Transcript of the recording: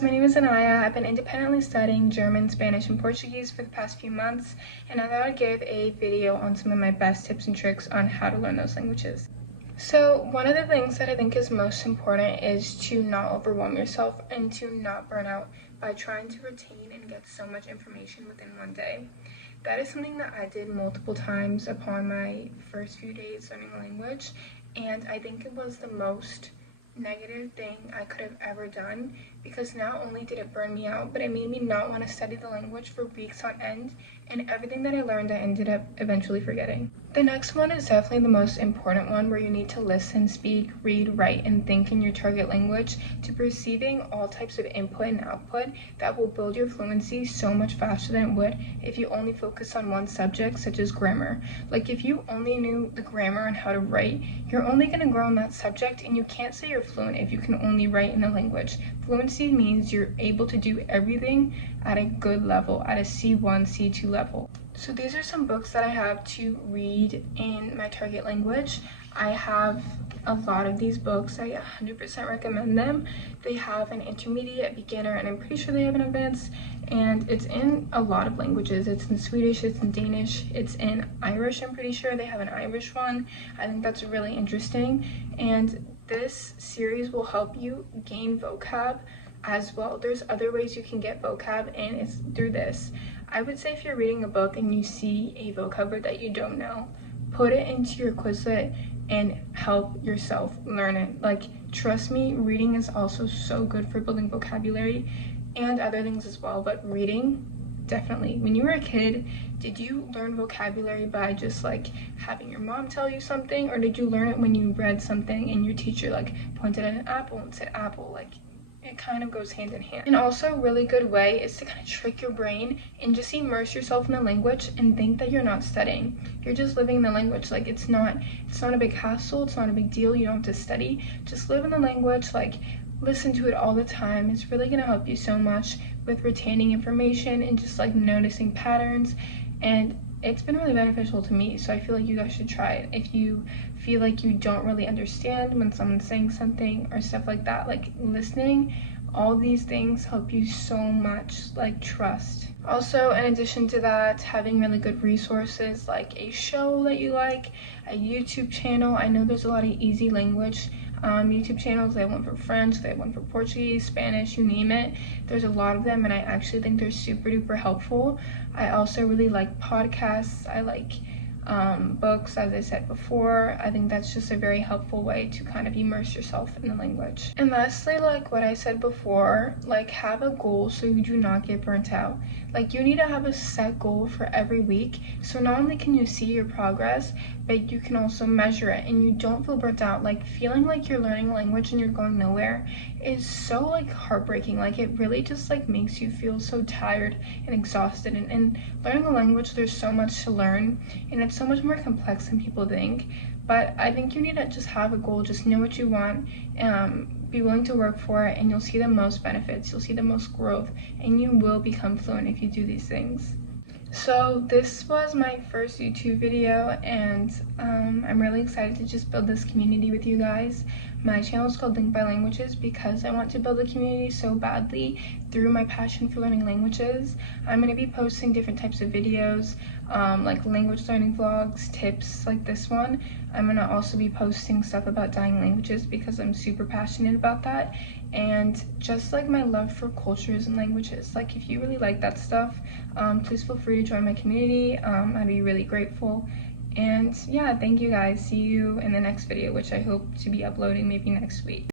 My name is Anaya. I've been independently studying German, Spanish, and Portuguese for the past few months, and I thought I'd give a video on some of my best tips and tricks on how to learn those languages. So one of the things that I think is most important is to not overwhelm yourself and to not burn out by trying to retain and get so much information within one day. That is something that I did multiple times upon my first few days learning a language, and I think it was the most negative thing I could have ever done, because not only did it burn me out, but it made me not want to study the language for weeks on end, and everything that I learned I ended up eventually forgetting. The next one is definitely the most important one, where you need to listen, speak, read, write, and think in your target language to perceiving all types of input and output that will build your fluency so much faster than it would if you only focus on one subject, such as grammar. Like if you only knew the grammar and how to write, you're only going to grow in that subject, and you can't say you're fluent if you can only write in a language. Fluency means you're able to do everything at a good level, at a C1, C2 level. So these are some books that I have to read in my target language. I have a lot of these books. I 100% recommend them. They have an intermediate, beginner, and I'm pretty sure they have an advanced, and it's in a lot of languages. It's in Swedish, it's in Danish, it's in Irish. I'm pretty sure they have an Irish one. I think that's really interesting, and this series will help you gain vocab as well. There's other ways you can get vocab, and it's through this. I would say if you're reading a book and you see a vocab word that you don't know, put it into your Quizlet and help yourself learn it. Like, trust me, reading is also so good for building vocabulary and other things as well, but reading, definitely. When you were a kid, did you learn vocabulary by just like having your mom tell you something, or did you learn it when you read something and your teacher like pointed at an apple and said apple? Like, it kind of goes hand in hand. And also a really good way is to kind of trick your brain and just immerse yourself in the language and think that you're not studying. You're just living in the language. Like, it's not a big hassle, it's not a big deal, you don't have to study. Just live in the language, like listen to it all the time. It's really going to help you so much with retaining information and just like noticing patterns, and it's been really beneficial to me, so I feel like you guys should try it. If you feel like you don't really understand when someone's saying something or stuff like that, like listening, all these things help you so much, like trust. Also, in addition to that, having really good resources like a show that you like, a YouTube channel. I know there's a lot of easy language YouTube channels. They have one for French, they have one for Portuguese, Spanish, you name it. There's a lot of them, and I actually think they're super duper helpful. I also really like podcasts. I like books, as I said before. I think that's just a very helpful way to kind of immerse yourself in the language. And lastly, like what I said before, like have a goal so you do not get burnt out. Like, you need to have a set goal for every week, so not only can you see your progress, but you can also measure it and you don't feel burnt out. Like, feeling like you're learning a language and you're going nowhere is so like heartbreaking. Like, it really just like makes you feel so tired and exhausted, and learning a language, there's so much to learn, and it's so much more complex than people think. But I think you need to just have a goal, just know what you want, be willing to work for it, and you'll see the most benefits, you'll see the most growth, and you will become fluent if you do these things. So this was my first YouTube video, and I'm really excited to just build this community with you guys. My channel is called Link by Languages because I want to build a community so badly through my passion for learning languages. I'm going to be posting different types of videos, like language learning vlogs, tips like this one. I'm going to also be posting stuff about dying languages because I'm super passionate about that, and just like my love for cultures and languages. Like, if you really like that stuff, please feel free to join my community. I'd be really grateful. And yeah, thank you guys. See you in the next video, which I hope to be uploading maybe next week.